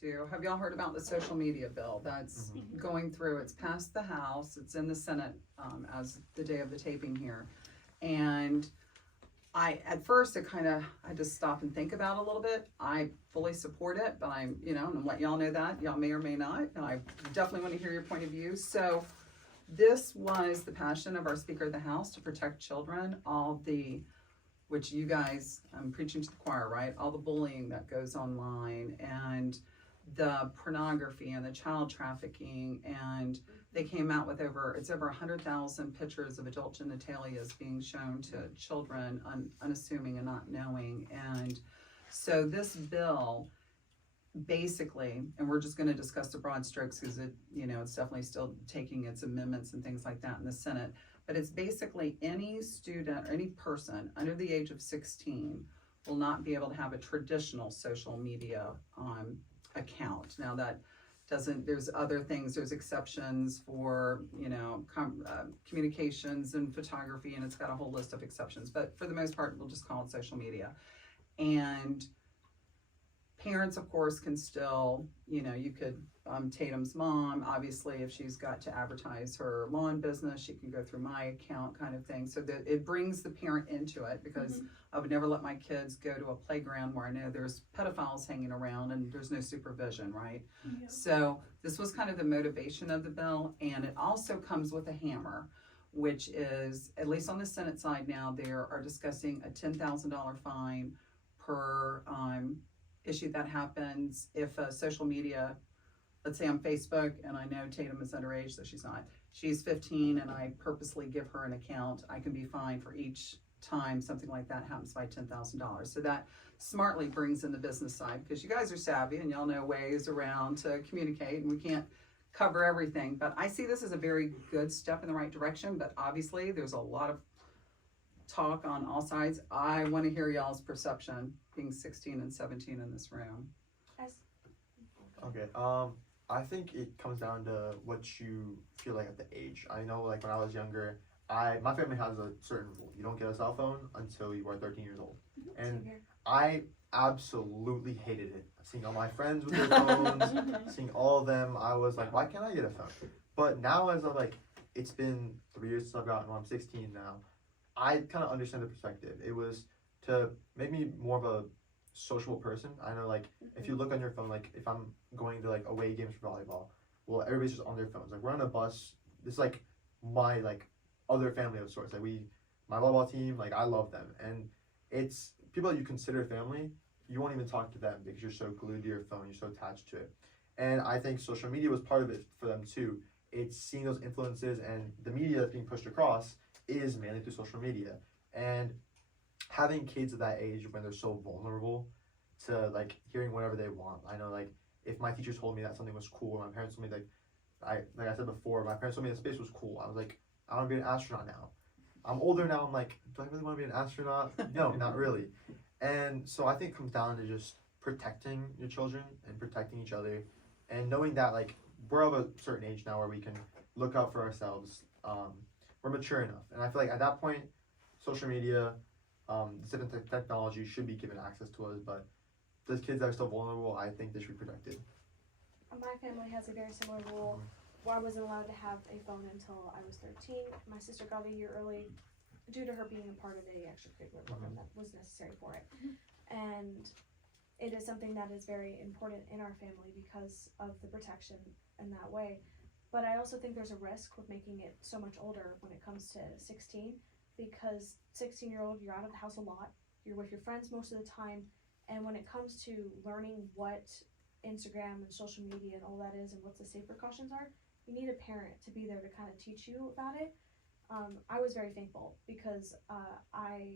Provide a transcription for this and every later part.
to, have y'all heard about the social media bill that's going through? It's passed the House, it's in the Senate as the day of the taping here. And at first I just stop and think about it a little bit. I fully support it, but and let y'all know that. Y'all may or may not. And I definitely want to hear your point of view. So this was the passion of our Speaker of the House to protect children, which you guys, I'm preaching to the choir, right? All the bullying that goes online and the pornography and the child trafficking, and they came out with over 100,000 pictures of adult genitalia being shown to children unassuming and not knowing. And so this bill basically, and we're just going to discuss the broad strokes because it's definitely still taking its amendments and things like that in the Senate, but it's basically any student or any person under the age of 16 will not be able to have a traditional social media account. Now that there's other things, there's exceptions for, communications and photography, and it's got a whole list of exceptions, but for the most part, we'll just call it social media. And parents, of course, can still, you could, Tatum's mom, obviously, if she's got to advertise her lawn business, she can go through my account kind of thing. So that it brings the parent into it, because I would never let my kids go to a playground where I know there's pedophiles hanging around and there's no supervision, right? Yeah. So this was kind of the motivation of the bill, and it also comes with a hammer, which is, at least on the Senate side now, they are discussing a $10,000 fine per issue that happens if social media, let's say on Facebook, and I know Tatum is underage, so she's 15, and I purposely give her an account, I can be fined for each time something like that happens by $10,000. So that smartly brings in the business side, because you guys are savvy and y'all know ways around to communicate, and we can't cover everything, but I see this as a very good step in the right direction. But obviously there's a lot of talk on all sides. I want to hear y'all's perception, being 16 and 17 in this room. Okay, I think it comes down to what you feel like at the age. I know, like, when I was younger, my family has a certain rule. You don't get a cell phone until you are 13 years old. And I absolutely hated it. Seeing all my friends with their phones, seeing all of them, I was like, why can't I get a phone? But now, as of, like, it's been 3 years since I've gotten one, I'm 16 now, I kind of understand the perspective. It was to make me more of a social person. I know, like, if you look on your phone, like, if I'm going to, like, away games for volleyball, well, everybody's just on their phones. Like, we're on a bus, it's like my, like, other family of sorts. Like, my volleyball team, like, I love them, and it's people that you consider family, you won't even talk to them because you're so glued to your phone, you're so attached to it. And I think social media was part of it for them too. It's seeing those influences, and the media that's being pushed across is mainly through social media. And having kids at that age when they're so vulnerable to, like, hearing whatever they want. I know, like, if my teacher told me that something was cool, my parents told me, like I said before, my parents told me that space was cool, I was like, I want to be an astronaut now. I'm older now, I'm like, do I really want to be an astronaut? No, not really. And so I think it comes down to just protecting your children and protecting each other, and knowing that, like, we're of a certain age now where we can look out for ourselves. We're mature enough, and I feel like at that point, social media, different technology should be given access to us. But those kids that are still vulnerable, I think they should be protected. My family has a very similar rule where I wasn't allowed to have a phone until I was 13. My sister got a year early due to her being a part of a extracurricular program that was necessary for it. And it is something that is very important in our family because of the protection in that way. But I also think there's a risk with making it so much older when it comes to 16, because 16-year-old, you're out of the house a lot, you're with your friends most of the time, and when it comes to learning what Instagram and social media and all that is and what the safe precautions are, you need a parent to be there to kind of teach you about it. I was very thankful because I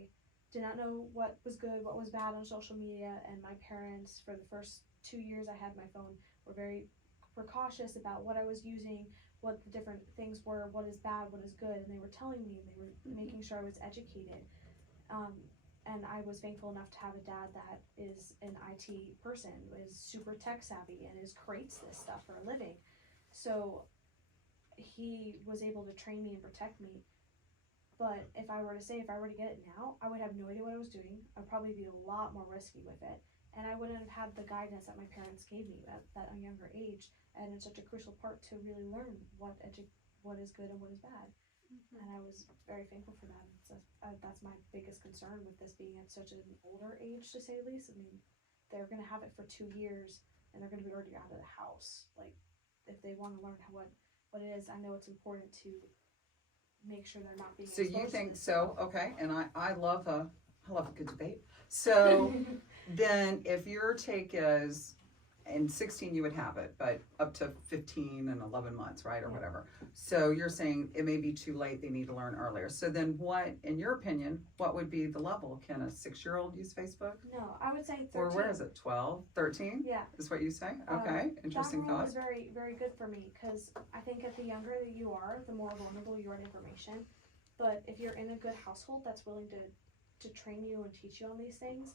did not know what was good, what was bad on social media, and my parents, for the first 2 years I had my phone, were very precautious about what I was using, what the different things were, what is bad, what is good, and they were telling me, and they were making sure I was educated. And I was thankful enough to have a dad that is an IT person, is super tech savvy, and creates this stuff for a living. So he was able to train me and protect me. But if I were to get it now, I would have no idea what I was doing. I'd probably be a lot more risky with it. and I wouldn't have had the guidance that my parents gave me at a younger age, and it's such a crucial part to really learn what is good and what is bad. And I was very thankful for that. So that's my biggest concern with this being at such an older age, to say the least. I mean, they're gonna have it for 2 years, and they're gonna be already out of the house. Like, if they want to learn what it is, I know it's important to make sure they're not being. So you exposed to think this so? stuff. Okay, and I love a good debate. So then, if your take is, in 16 you would have it, but up to 15 and 11 months, right, or whatever. So you're saying it may be too late, they need to learn earlier. So then what, in your opinion, what would be the level? Can a 6-year-old use Facebook? No, I would say 13. Or where is it, 12, 13? Yeah. Is what you say? Okay, interesting that rule thought. is very, very good for me, because I think that the younger that you are, the more vulnerable you are to information. But if you're in a good household that's willing to train you and teach you on these things,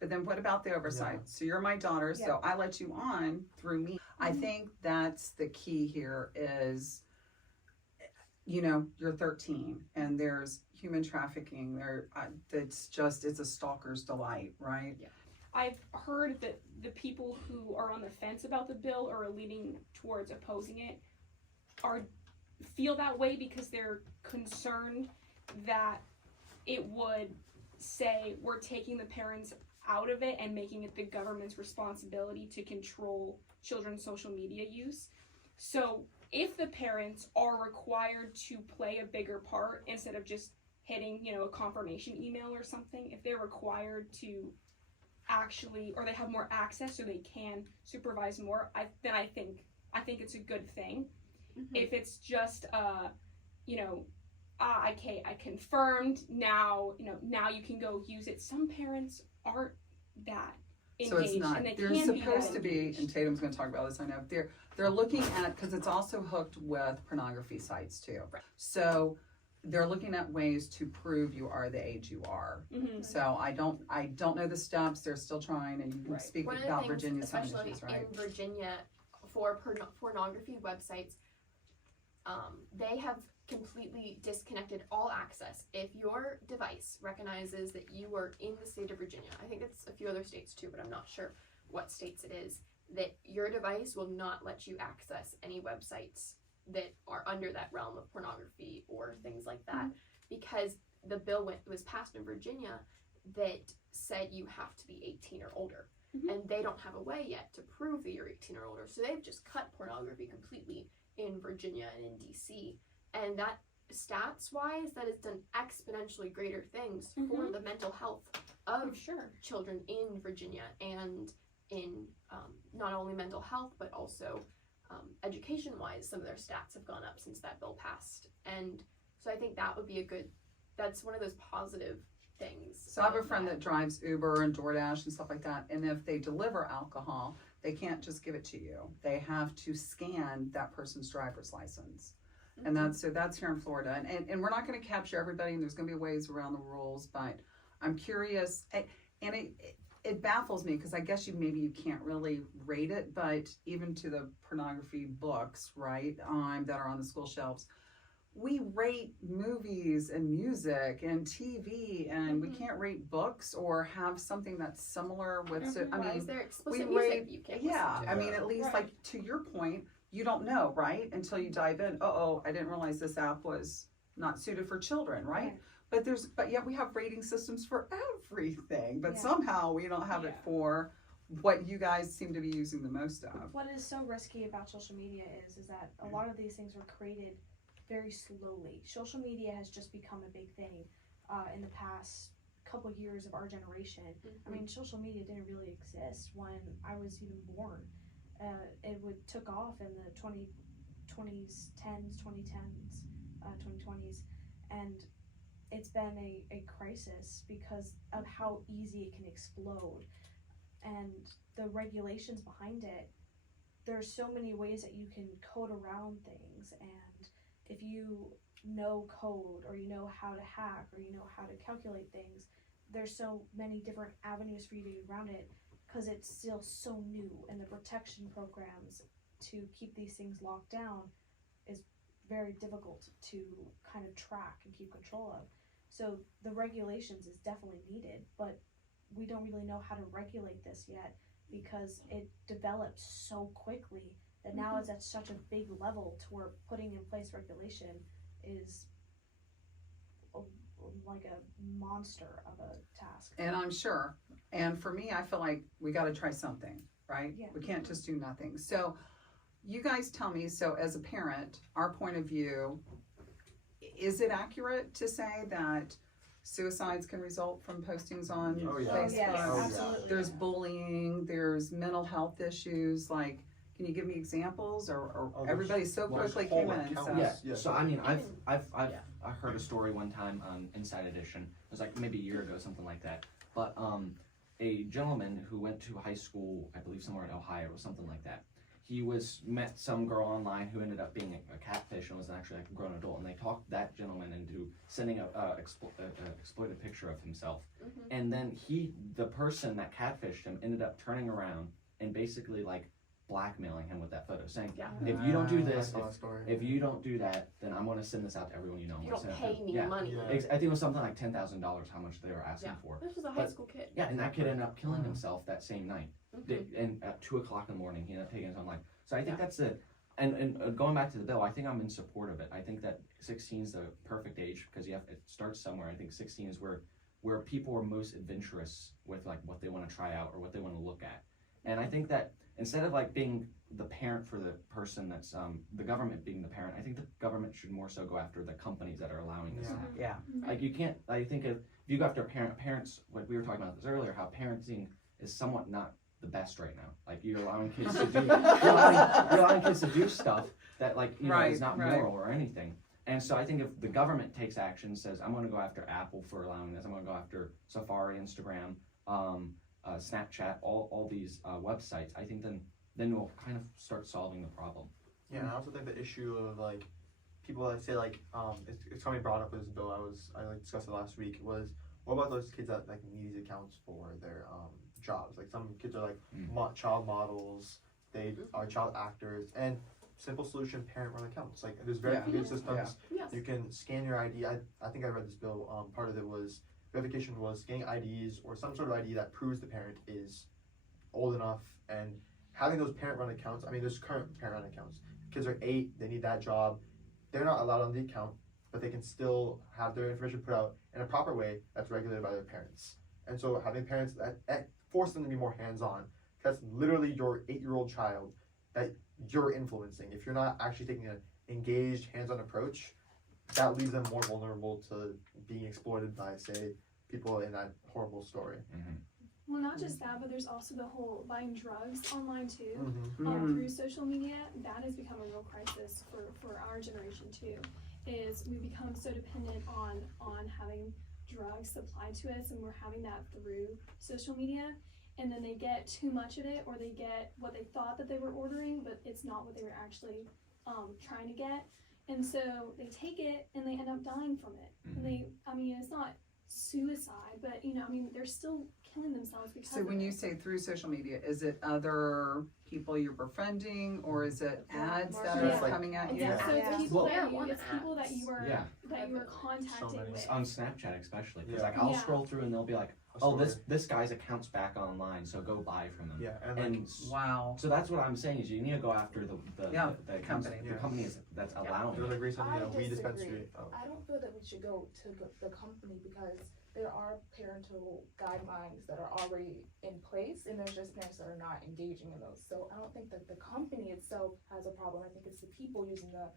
But then what about the oversight? Yeah. So you're my daughter, so I let you on through me. I think that's the key here is, you know, you're 13 and there's human trafficking there. It's a stalker's delight, right? Yeah. I've heard that the people who are on the fence about the bill or are leaning towards opposing it feel that way because they're concerned that it would say we're taking the parents out of it and making it the government's responsibility to control children's social media use. So if the parents are required to play a bigger part instead of just hitting, you know, a confirmation email or something, if they're required to actually, or they have more access so they can supervise more, then I think it's a good thing. Mm-hmm. If it's just you know, I confirmed, now you can go use it. Some parents aren't that engaged, So it's not. and they They're can supposed be to be, and Tatum's going to talk about this. I know they're looking at, because it's also hooked with pornography sites too. Right. So they're looking at ways to prove you are the age you are. Mm-hmm. So I don't know the steps. They're still trying, and you can Right. speak One of the about things, Virginia's some especially issues, right? in Virginia, for pornography websites, they have completely disconnected all access. If your device recognizes that you are in the state of Virginia, I think it's a few other states too, but I'm not sure what states it is, that your device will not let you access any websites that are under that realm of pornography or things like that, because the bill was passed in Virginia that said you have to be 18 or older. And they don't have a way yet to prove that you're 18 or older, so they've just cut pornography completely in Virginia and in DC. And that, stats wise, that has done exponentially greater things for the mental health of children in Virginia, and in not only mental health but also education wise, some of their stats have gone up since that bill passed. And so I think that would be that's one of those positive things. So I have a friend that drives Uber and DoorDash and stuff like that, and if they deliver alcohol, they can't just give it to you. They have to scan that person's driver's license. And that's here in Florida. And we're not going to capture everybody, and there's going to be ways around the rules, but I'm curious, and it baffles me, because I guess maybe you can't really rate it, but even to the pornography books, right, that are on the school shelves, we rate movies and music and TV, and we can't rate books or have something that's similar with it. I Why mean, is there explicit we music rate, you can't yeah, listen to? I mean, at least like to your point, you don't know, right, until you dive in. I didn't realize this app was not suited for children, right? But yet we have rating systems for everything, but somehow we don't have it for what you guys seem to be using the most of. What is so risky about social media is that a lot of these things were created very slowly. Social media has just become a big thing in the past couple years of our generation. I mean, social media didn't really exist when I was even born. It took off in the 2020s, 2020s, and it's been a crisis because of how easy it can explode, and the regulations behind it. There's so many ways that you can code around things, and if you know code, or you know how to hack, or you know how to calculate things, there's so many different avenues for you to get around it, because it's still so new, and the protection programs to keep these things locked down is very difficult to kind of track and keep control of. So the regulations is definitely needed, but we don't really know how to regulate this yet because it developed so quickly that now it's at such a big level to where putting in place regulation is like a monster of a task. And I'm sure, and for me, I feel like we gotta try something, right? Yeah. We can't just do nothing. So you guys tell me, so as a parent, our point of view, is it accurate to say that suicides can result from postings on Oh, yeah. Facebook? Yes, Oh, yeah. absolutely. There's bullying, there's mental health issues, like, can you give me examples, or Oh, everybody so there's quickly whole came in, accounts. so. Yeah. Yeah. So I mean, I've Yeah. I heard a story one time on Inside Edition. It was like maybe a year ago, something like that. But a gentleman who went to high school, I believe somewhere in Ohio or something like that. He met some girl online who ended up being a catfish and was actually like a grown adult, and they talked that gentleman into sending a exploited picture of himself. And then the person that catfished him ended up turning around and basically like blackmailing him with that photo, saying, Yeah. if you don't do I this, saw that story. if you don't do that, then I'm going to send this out to everyone you know. I'm You gonna don't send it pay to- me yeah. money. Yeah. I think it was something like $10,000 how much they were asking Yeah. for. This was a high But- school kid. Yeah, and that kid ended up killing Mhm. himself that same night. Mhm. And at 2:00 in the morning, he ended up taking his own life. So I think that's it. And going back to the bill, I think I'm in support of it. I think that 16 is the perfect age because it starts somewhere. I think 16 is where people are most adventurous with like what they want to try out or what they want to look at. And I think that instead of like being the parent for the person that's the government being the parent, I think the government should more so go after the companies that are allowing this to Yeah. happen. Yeah. Like you can't. I think if you go after parents, like we were talking about this earlier, how parenting is somewhat not the best right now. Like you're allowing kids to do, you're allowing kids to do stuff that like you know Right, is not right. moral or anything. And so I think if the government takes action, says I'm going to go after Apple for allowing this, I'm going to go after Safari, Instagram, Snapchat, all these websites, I think then we'll kind of start solving the problem. Yeah, and I also think the issue of like people that say like it's something brought up as Bill I like discussed it last week was what about those kids that like need these accounts for their jobs? Like some kids are like child models, they are child actors, and simple solution parent run accounts. Like there's very few systems. Yes. You can scan your ID. I think I read this bill. Part of it was verification was scanning IDs or some sort of ID that proves the parent is old enough and having those parent run accounts. I mean, there's current parent run accounts. Kids are 8, they need that job. They're not allowed on the account, but they can still have their information put out in a proper way that's regulated by their parents. And so having parents that force them to be more hands-on. That's literally your 8-year-old child that you're influencing. If you're not actually taking an engaged, hands-on approach, that leaves them more vulnerable to being exploited by, say, people in that horrible story. Well, not just that, but there's also the whole buying drugs online too, Mm. through social media. That has become a real crisis for our generation too. Is we become so dependent on having drugs supplied to us, and we're having that through social media. And then they get too much of it, or they get what they thought that they were ordering, but it's not what they were actually trying to get. And so they take it and they end up dying from it. And it's not suicide, but they're still killing themselves because So of when it. you say through social media, is it other people you're befriending, or is it ads that Yeah. are coming at you? Yeah. So it's people Well- that you, Marijuana it's people that you were Yeah. that you were So contacting many. with. On Snapchat especially, because Yeah. like I'll Yeah. scroll through and they'll be like, oh, this guy's account's back online, so go buy from them. Yeah, and like And Wow. so that's what I'm saying is you need to go after the company. the companies that's Yeah. allowing there was it. like recently I a weed disagree. dispensary. Oh. I don't feel that we should go to the company because there are parental guidelines that are already in place, and there's just parents that are not engaging in those. So I don't think that the company itself has a problem. I think it's the people using the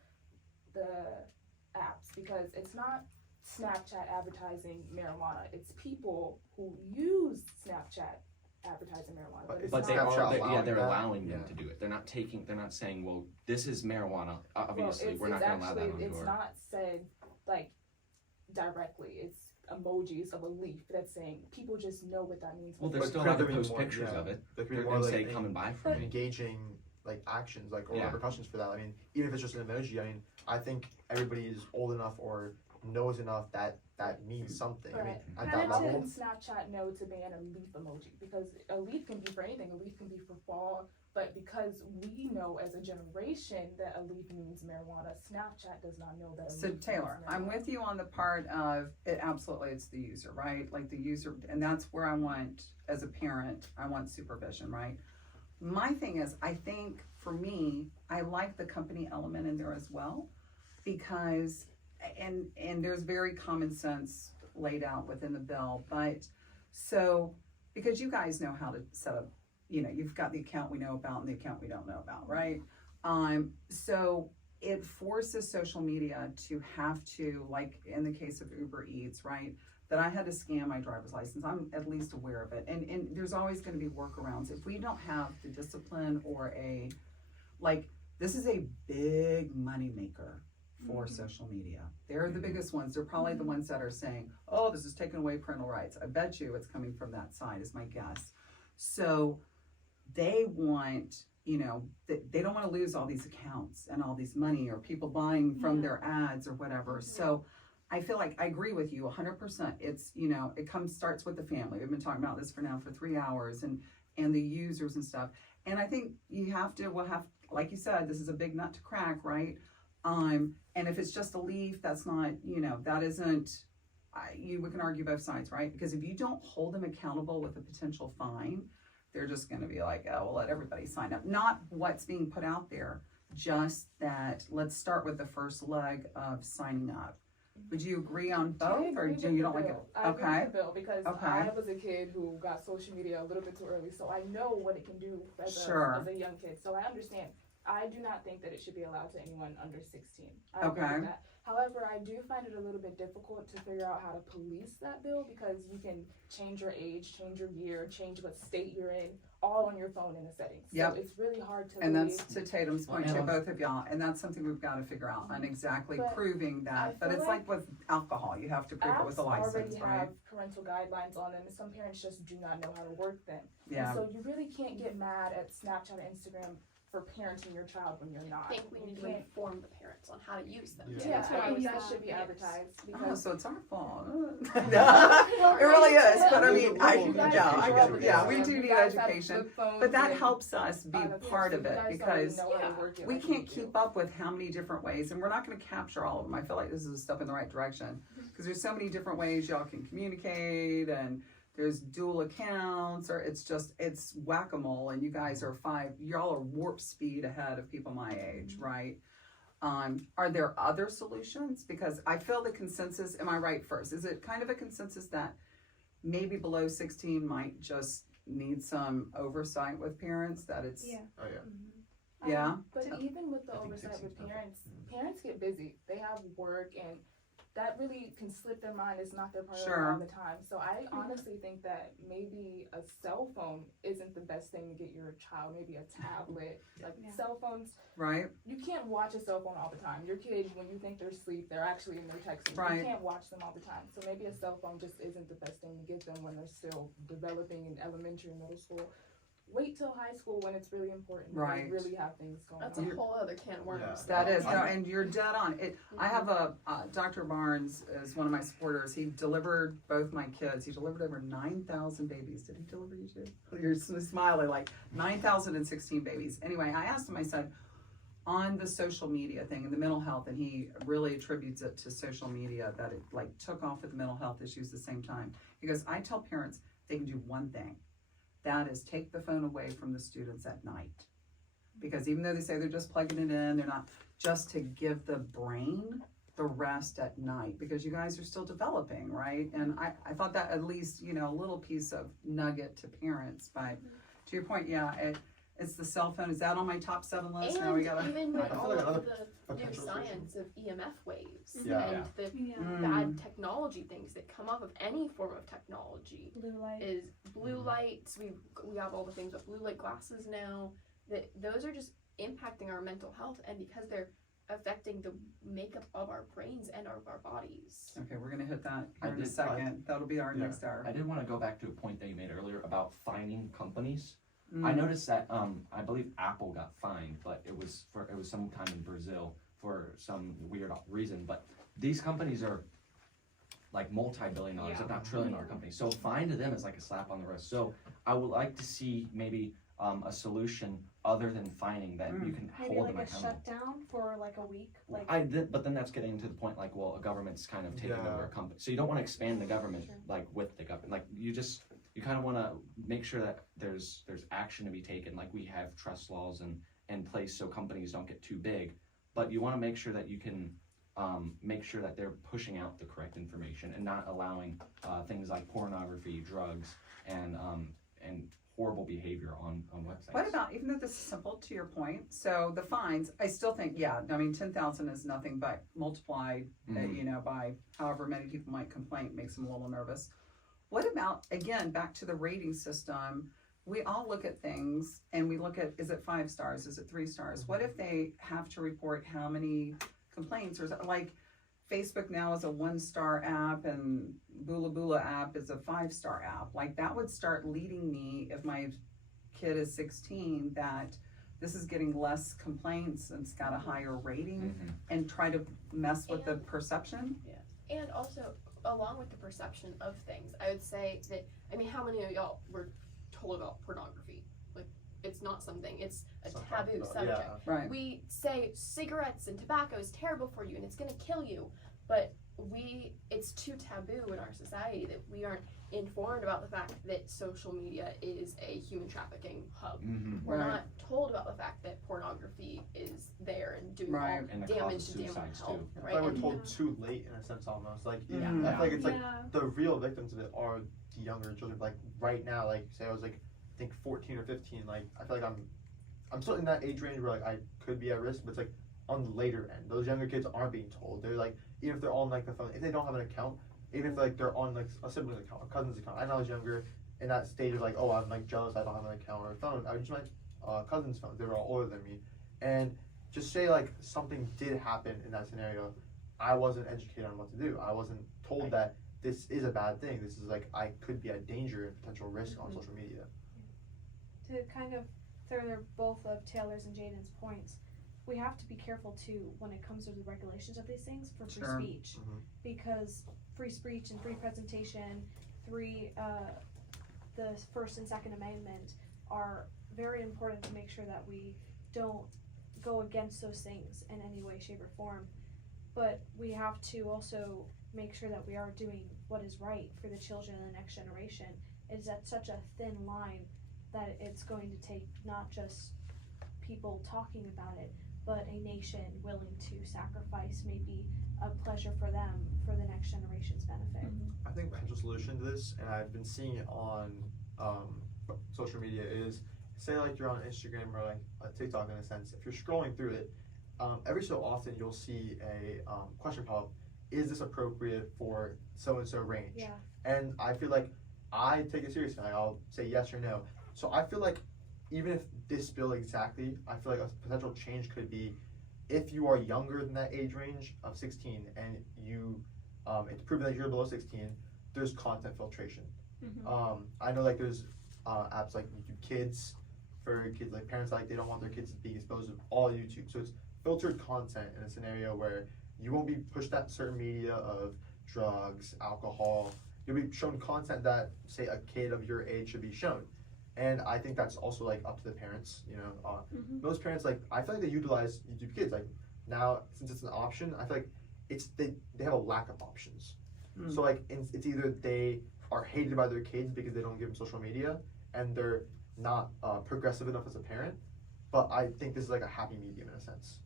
apps, because it's not Snapchat advertising marijuana. It's people who use Snapchat advertising marijuana. But it's But they not, are, they're that? allowing them Yeah. to do it. They're not saying, well, this is marijuana. Obviously, well, we're not going to allow that actually, onto it's our. not said like directly. It's emojis of a leaf that's saying people just know what that means. Well, when they're But still could allowed to there be post more- pictures yeah. of it. There could be They're more going to like say, come and buy from me. engaging like actions like or Yeah. repercussions for that. I mean, even if it's just an emoji, I mean, I think everybody is old enough or knows enough that means something. I mean, Right. at How that level. did Snapchat know to ban a leaf emoji? Because a leaf can be for anything. A leaf can be for fall, but because we know as a generation that a leaf means marijuana, Snapchat does not know that. A So leaf Taylor, means I'm marijuana. with you on the part of it. Absolutely, it's the user, right? Like the user, and that's where I want, as a parent, I want supervision, right? My thing is, I think for me, I like the company element in there as well, because, and there's very common sense laid out within the bill, but so, because you guys know how to set up, you've got the account we know about and the account we don't know about, right? So it forces social media to have to, like in the case of Uber Eats, right? That I had to scan my driver's license. I'm at least aware of it. And there's always gonna be workarounds. If we don't have the discipline or this is a big moneymaker for social media. They're the biggest ones. They're probably the ones that are saying, oh, this is taking away parental rights. I bet you it's coming from that side is my guess. So they want, they don't want to lose all these accounts and all these money or people buying from their ads or whatever. So I feel like I agree with you 100%. It's, starts with the family. We've been talking about this for 3 hours and the users and stuff. And I think we'll have, like you said, this is a big nut to crack, right? And if it's just a leaf, that's not, that isn't, we can argue both sides, right? Because if you don't hold them accountable with a potential fine, they're just going to be like, oh, we'll let everybody sign up. Not what's being put out there, just that let's start with the first leg of signing up. Would you agree on both, or do you don't like it? I agree Okay. with the bill because Okay. I was a kid who got social media a little bit too early, so I know what it can do as Sure. a young kid. So I understand. I do not think that it should be allowed to anyone under 16. I agree Okay. with that. However, I do find it a little bit difficult to figure out how to police that bill because you can change your age, change your year, change what state you're in, all on your phone in the settings. Yep. So it's really hard to And really, that's to Tatum's point, to both of y'all, and that's something we've got to figure out on exactly But proving I that. But feel it's like with alcohol, you have to prove it with a apps license, already right? have parental guidelines on them, and some parents just do not know how to work them. Yeah. And so you really can't get mad at Snapchat and Instagram for parenting your child when you're not. I think we need to inform the parents on how to use them. Yeah. Yeah, That's what I I think was that thought, should be yes. advertised Oh, because so it's our fault. It really is, but I mean, You guys I should get grow it. up Yeah, with we that. do You need guys have education, flip phones but that and helps us be iPads, part so of you it guys already because know how to work it we like can't we do. keep up with how many different ways, and we're not going to capture all of them. I feel like this is a step in the right direction because there's so many different ways y'all can communicate, and there's dual accounts, or it's whack-a-mole, and you guys are y'all are warp speed ahead of people my age, right? Are there other solutions? Because I feel the consensus, am I right first? Is it kind of a consensus that maybe below 16 might just need some oversight with parents, that it's, Yeah. Oh yeah. Yeah. But even with the I think oversight 16 with is perfect. parents get busy. They have work and that really can slip their mind. It's not their priority Sure. all the time. So I honestly think that maybe a cell phone isn't the best thing to get your child. Maybe a tablet. Like Yeah. cell phones, right? you can't watch a cell phone all the time. Your kid, when you think they're asleep, they're actually in their texting. Right. You can't watch them all the time. So maybe a cell phone just isn't the best thing to get them when they're still developing in elementary and middle school. Wait till high school when it's really important. when Right. they really have things going That's on. a whole other can of worms. That is, I- no, and you're dead on. I have Dr. Barnes is one of my supporters. He delivered both my kids. He delivered over 9,000 babies. Did he deliver you too? You're smiling like 9,016 babies. Anyway, I asked him, I said, on the social media thing and the mental health, and he really attributes it to social media, that it like took off with the mental health issues at the same time. He goes, I tell parents they can do one thing. That is take the phone away from the students at night. Because even though they say they're just plugging it in, they're not, just to give the brain the rest at night, because you guys are still developing, right? And I thought that at least, a little piece of nugget to parents, but to your point, yeah, it's the cell phone. Is that on my top 7 list? Now we And gotta, even I with feel all like of another the new potential science of EMF waves Yeah. and the Yeah. bad technology things that come off of any form of technology Blue light. is blue lights. We have all the things with blue light glasses now. That those are just impacting our mental health, and because they're affecting the makeup of our brains and of our bodies. okay, we're gonna hit that I here in a did- second. That'll be our Yeah. next hour. I did want to go back to a point that you made earlier about fining companies. Mm. I noticed that I believe Apple got fined, but it was sometime in Brazil for some weird reason. But these companies are like multi-billion dollars, if not trillion-dollar companies. So fine to them is like a slap on the wrist. So I would like to see maybe a solution other than fining that you can Maybe hold like them a accountable. shutdown for like a week, like. But then that's getting to the point like, well, a government's kind of taking Yeah. over a company. So you don't want to expand the government Sure. like with the government. Like you kind of want to make sure that there's action to be taken. Like we have trust laws in place so companies don't get too big. But you want to make sure that you can make sure that they're pushing out the correct information and not allowing things like pornography, drugs, and horrible behavior on websites. What about, even though this is simple to your point, so the fines, I still think, yeah, I mean, 10,000 is nothing, but multiplied, you know, by however many people might complain, makes them a little nervous. What about, again, back to the rating system, we all look at things and we look at, is it 5 stars, is it 3 stars? What if they have to report how many complaints, or like Facebook now is a 1-star app and Bula Bula app is a 5-star app? Like that would start leading me, if my kid is 16, that this is getting less complaints and it's got a higher rating, and try to mess with the perception. And also, along with the perception of things, I would say that, I mean, how many of y'all were told about pornography? Like, it's not something, it's a taboo subject. Yeah. Right. We say cigarettes and tobacco is terrible for you and it's gonna kill you, but it's too taboo in our society that we aren't informed about the fact that social media is a human trafficking hub. We're Right. not told about the fact that pornography is there and doing Right. all And the damage causes to damage suicides, health, too. I right? feel like And we're told too late in a sense almost. Like I Mhm. feel like it's like Yeah. the real victims of it are the younger children. Like right now, like say I was like I think 14 or 15. Like I feel like I'm still in that age range where like I could be at risk, but it's like on the later end. Those younger kids aren't being told. They're like, even if they're on like the phone, if they don't have an account, even if like they're on like a sibling account, a cousin's account. I know I was younger in that stage of like, oh, I'm like jealous I don't have an account or a phone. I would use my cousin's phone. They were all older than me, and just say like something did happen in that scenario, I wasn't educated on what to do. I wasn't told that this is a bad thing. This is like I could be a danger and potential risk on social media. To kind of further both of Taylor's and Jaden's points, we have to be careful too when it comes to the regulations of these things for free Sure. speech, because free speech and free presentation, the First and Second Amendment are very important to make sure that we don't go against those things in any way, shape, or form. But we have to also make sure that we are doing what is right for the children and the next generation. It's at such a thin line that it's going to take not just people talking about it, but a nation willing to sacrifice maybe a pleasure for them for the next generation's benefit. I think a potential solution to this, and I've been seeing it on social media, is say like you're on Instagram or like a TikTok in a sense. If you're scrolling through it, every so often you'll see a question pop up: is this appropriate for so and so range? Yeah. And I feel like I take it seriously. Like I'll say yes or no. So I feel like even if this bill exactly, I feel like a potential change could be if you are younger than that age range of 16 and you it's proven that you're below 16, there's content filtration. I know like there's apps like YouTube Kids for kids, like parents like they don't want their kids being exposed to all YouTube, so it's filtered content in a scenario where you won't be pushed at certain media of drugs, alcohol. You'll be shown content that say a kid of your age should be shown. And I think that's also like up to the parents, you know. Most parents, like I feel like they utilize YouTube Kids. Like now, since it's an option, I feel like they have a lack of options. So like it's either they are hated by their kids because they don't give them social media and they're not progressive enough as a parent. But I think this is like a happy medium in a sense.